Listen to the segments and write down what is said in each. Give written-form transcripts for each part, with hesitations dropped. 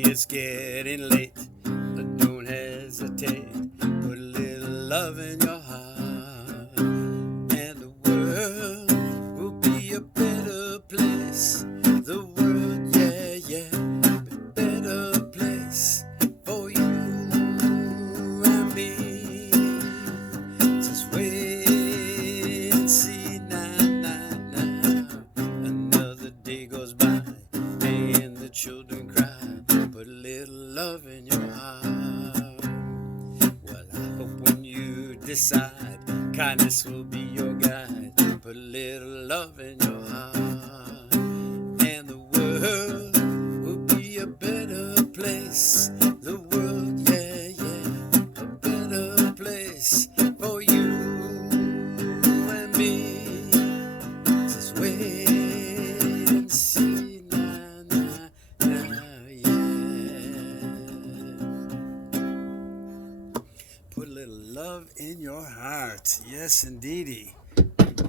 It's getting late, but don't hesitate. Put a little love in your heart, and the world will be a better place. The world, yeah, yeah, a better place for you and me. Just wait and see now. Another day goes by, and the children cry. Put a little love in your heart. Well, I hope when you decide, kindness will be your guide. Put a little love in your heart, and the world will be a better place. The world, yeah, yeah, a better place for you and me. Just wait and see now, yeah. Put a little love in your heart. Yes, indeedy.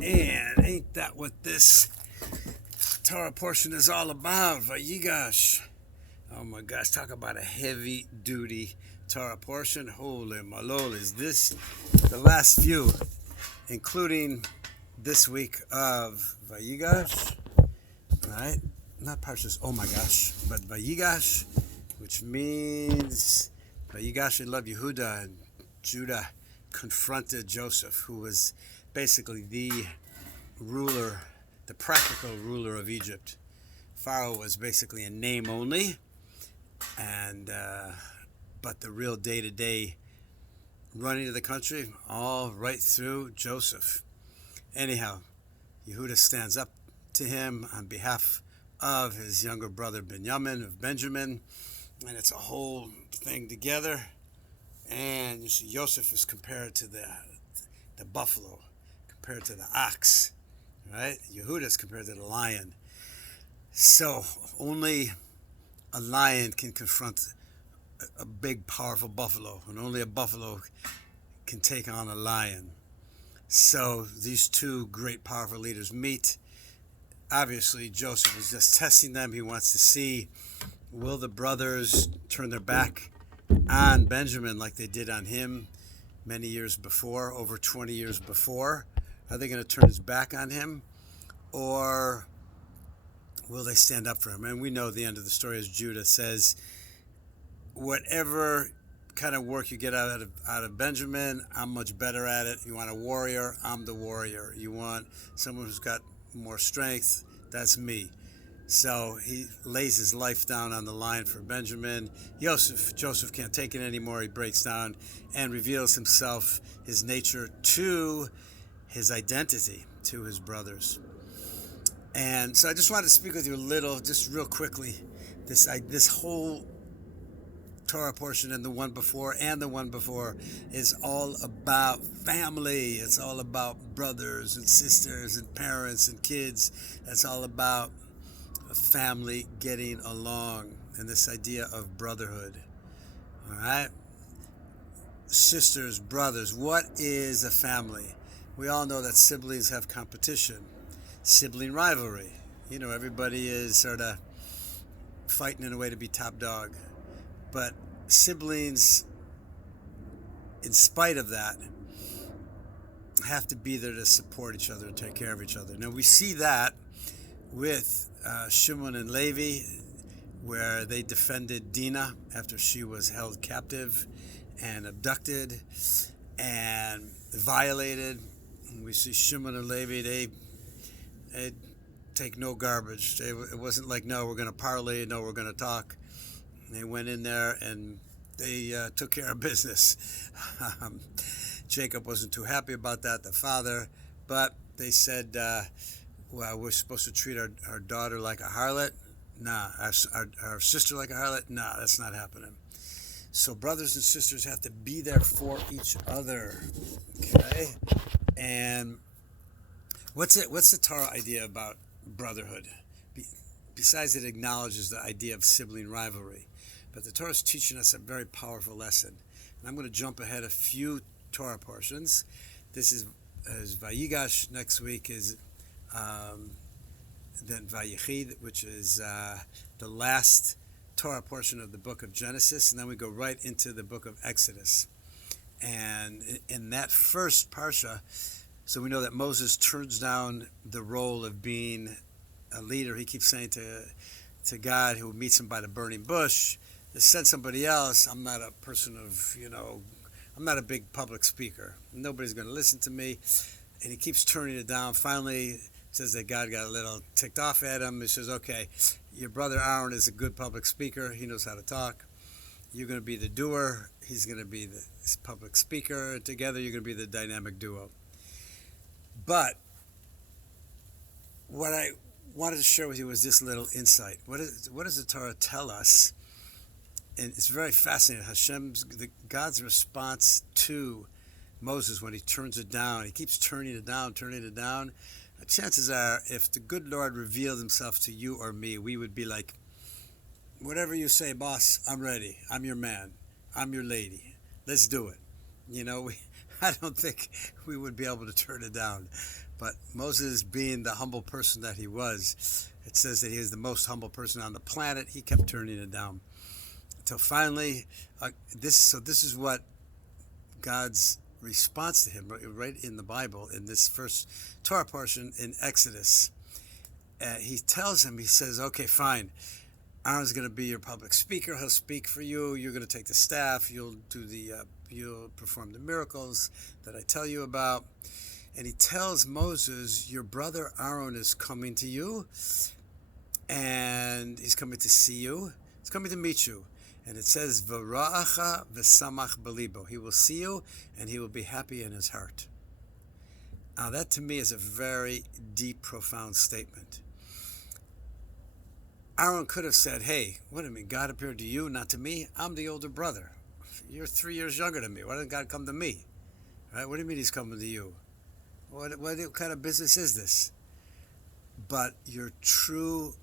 And ain't that what this Torah portion is all about? Vayigash. Oh my gosh, talk about a heavy duty Torah portion. Holy malol, is this the last few, including this week of Vayigash, right? Not Parshas, oh my gosh, but Vayigash, which means Vayigash, I love Yehuda, and Judah confronted Joseph, who was basically the ruler, the practical ruler of Egypt. Pharaoh was basically a name only, and but the real day-to-day running of the country, all right through Joseph. Anyhow, Yehuda stands up to him on behalf of his younger brother Benjamin, and it's a whole thing together. And you see, Joseph is compared to the buffalo, compared to the ox, right? Yehuda is compared to the lion. So only a lion can confront a big, powerful buffalo, and only a buffalo can take on a lion. So these two great, powerful leaders meet. Obviously, Joseph is just testing them. He wants to see, will the brothers turn their back on Benjamin like they did on him many years before, over 20 years before? Are they going to turn his back on him, or will they stand up for him? And we know the end of the story, as Judah says, whatever kind of work you get out of Benjamin, I'm much better at it. You want a warrior, I'm the warrior. You want someone who's got more strength, that's me. So he lays his life down on the line for Benjamin. Joseph can't take it anymore. He breaks down and reveals himself, his nature, to his identity, to his brothers. And so I just wanted to speak with you a little, just real quickly, this whole Torah portion and the one before is all about family. It's all about brothers and sisters and parents and kids. It's all about a family getting along and this idea of brotherhood. All right? Sisters, brothers, what is a family? We all know that siblings have competition, sibling rivalry. You know, everybody is sort of fighting in a way to be top dog. But siblings, in spite of that, have to be there to support each other and take care of each other. Now, we see that with Shimon and Levi, where they defended Dinah after she was held captive and abducted and violated. We see Shimon and Levi, they take no garbage. It wasn't like, no, we're going to parley, no, we're going to talk. They went in there and they took care of business. Jacob wasn't too happy about that, the father, but they said, well, we're supposed to treat our daughter like a harlot. Nah, our sister like a harlot. Nah, that's not happening. So brothers and sisters have to be there for each other. Okay? And what's the Torah idea about brotherhood? Besides, it acknowledges the idea of sibling rivalry. But the Torah is teaching us a very powerful lesson. And I'm going to jump ahead a few Torah portions. This is Vayigash. Next week is then Vayichid, which is the last Torah portion of the book of Genesis, and then we go right into the book of Exodus. And in that first parsha, so we know that Moses turns down the role of being a leader. He keeps saying to God, who meets him by the burning bush, to send somebody else. I'm not a person of, I'm not a big public speaker. Nobody's going to listen to me. And he keeps turning it down. Finally, says that God got a little ticked off at him. He says, okay, your brother Aaron is a good public speaker. He knows how to talk. You're going to be the doer. He's going to be the public speaker. Together, you're going to be the dynamic duo. But what I wanted to share with you was this little insight. What does the Torah tell us? And it's very fascinating. God's response to Moses when he turns it down. He keeps turning it down. Chances are, if the good Lord revealed himself to you or me, we would be like, whatever you say, boss, I'm ready. I'm your man. I'm your lady. Let's do it. I don't think we would be able to turn it down. But Moses, being the humble person that he was, it says that he is the most humble person on the planet. He kept turning it down. Until finally, this is what God's response to him, right in the Bible, in this first Torah portion in Exodus. He tells him, he says, okay, fine. Aaron's going to be your public speaker. He'll speak for you. You're going to take the staff. You'll perform the miracles that I tell you about. And he tells Moses, your brother Aaron is coming to you, and he's coming to see you. He's coming to meet you. And it says, V'ra'acha v'samach b'libo. He will see you, and he will be happy in his heart. Now, that to me is a very deep, profound statement. Aaron could have said, hey, what do you mean? God appeared to you, not to me? I'm the older brother. You're 3 years younger than me. Why didn't God come to me? Right? What do you mean he's coming to you? What kind of business is this? But your true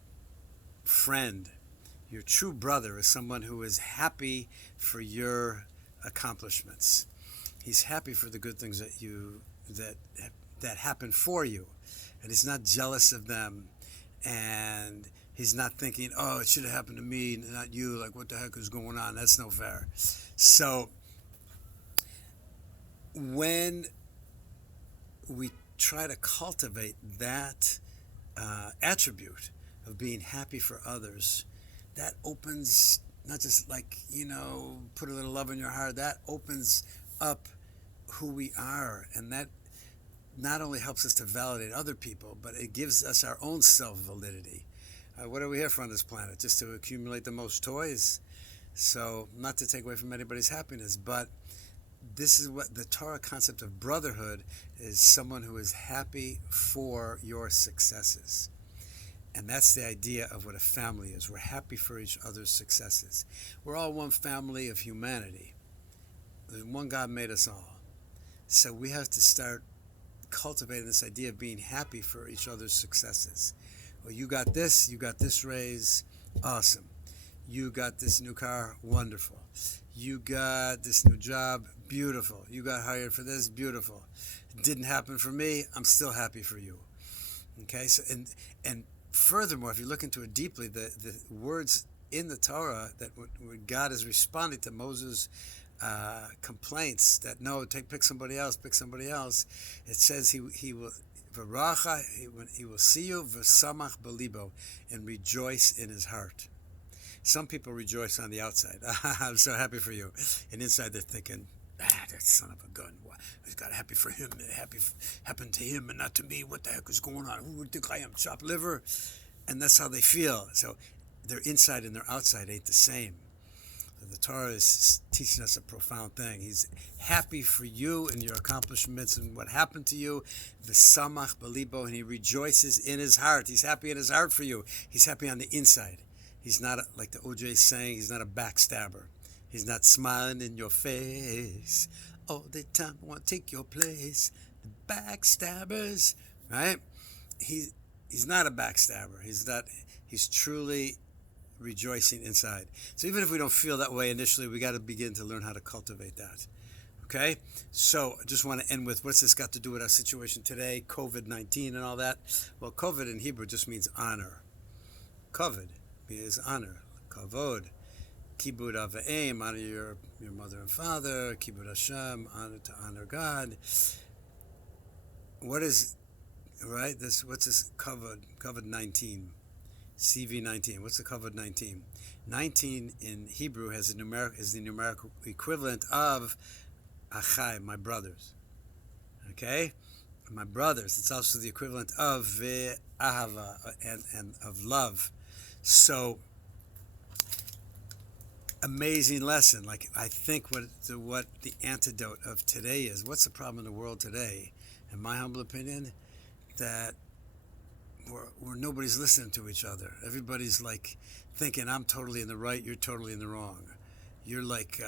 friend, your true brother, is someone who is happy for your accomplishments. He's happy for the good things that happen for you. And he's not jealous of them. And he's not thinking, oh, it should have happened to me, not you. Like, what the heck is going on? That's no fair. So when we try to cultivate that attribute of being happy for others, that opens, not just like, put a little love in your heart, that opens up who we are. And that not only helps us to validate other people, but it gives us our own self-validity. What are we here for on this planet? Just to accumulate the most toys? So, not to take away from anybody's happiness, but this is what the Torah concept of brotherhood is: someone who is happy for your successes. And that's the idea of what a family is. We're happy for each other's successes. We're all one family of humanity. One God made us all. So we have to start cultivating this idea of being happy for each other's successes. Well, you got this raise, awesome. You got this new car, wonderful. You got this new job, beautiful. You got hired for this, beautiful. It didn't happen for me, I'm still happy for you. Okay, so and furthermore, if you look into it deeply, the words in the Torah that when God is responding to Moses' complaints that no, pick somebody else, it says he will v'racha, he will see you v'samach b'libo, and rejoice in his heart. Some people rejoice on the outside. I'm so happy for you. And inside they're thinking, that son of a gun. It's got happy for him. It happened to him and not to me. What the heck is going on? Who would think I am? Chopped liver? And that's how they feel. So their inside and their outside ain't the same. So the Torah is teaching us a profound thing. He's happy for you and your accomplishments and what happened to you. V'samach b'libo, and he rejoices in his heart. He's happy in his heart for you. He's happy on the inside. He's not, like the OJ saying, he's not a backstabber. He's not smiling in your face all the time. I want to take your place. The backstabbers, right? He's not a backstabber. He's truly rejoicing inside. So even if we don't feel that way initially, we got to begin to learn how to cultivate that. Okay? So I just want to end with, what's this got to do with our situation today, COVID-19 and all that? Well, COVID in Hebrew just means honor. Kavod is honor. kavod. Kibud ava'im, honor your mother and father. Kibud Hashem, honor God. What is, right? What's this kavod? Kavod 19. CV 19. What's the kavod 19? 19 in Hebrew is the numerical equivalent of achai, my brothers. Okay? My brothers. It's also the equivalent of ahava, and of love. So, amazing lesson. Like, I think what the antidote of today is. What's the problem in the world today? In my humble opinion, that where nobody's listening to each other. Everybody's like thinking, I'm totally in the right, you're totally in the wrong. You're like,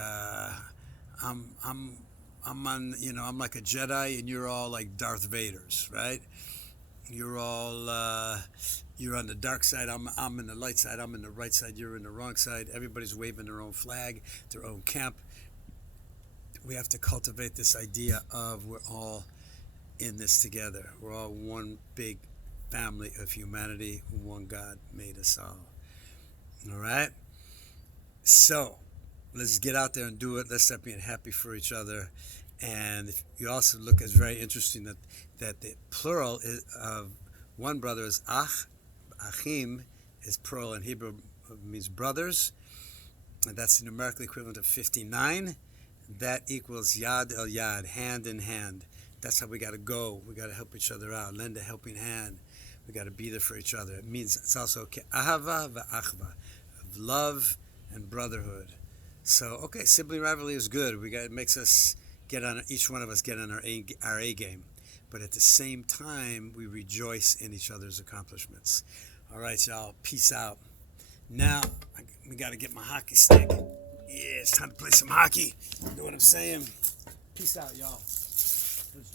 I'm on, I'm like a Jedi, and you're all like Darth Vaders, right? You're all, you're on the dark side, I'm in the light side, I'm in the right side, you're in the wrong side. Everybody's waving their own flag, their own camp. We have to cultivate this idea of we're all in this together. We're all one big family of humanity. One God made us all. All right? So, let's get out there and do it. Let's start being happy for each other. And if you also look, it's very interesting that the plural of one brother is ach. Achim is plural in Hebrew, means brothers. And that's the numerical equivalent of 59. That equals yad el yad, hand in hand. That's how we got to go. We got to help each other out. Lend a helping hand. We got to be there for each other. It means it's also ahava va'achva, of love and brotherhood. So, okay, sibling rivalry is good. It makes us each one of us get on our A game. But at the same time, we rejoice in each other's accomplishments. All right, y'all. Peace out. Now, we got to get my hockey stick. Yeah, it's time to play some hockey. You know what I'm saying? Peace out, y'all. Let's do it.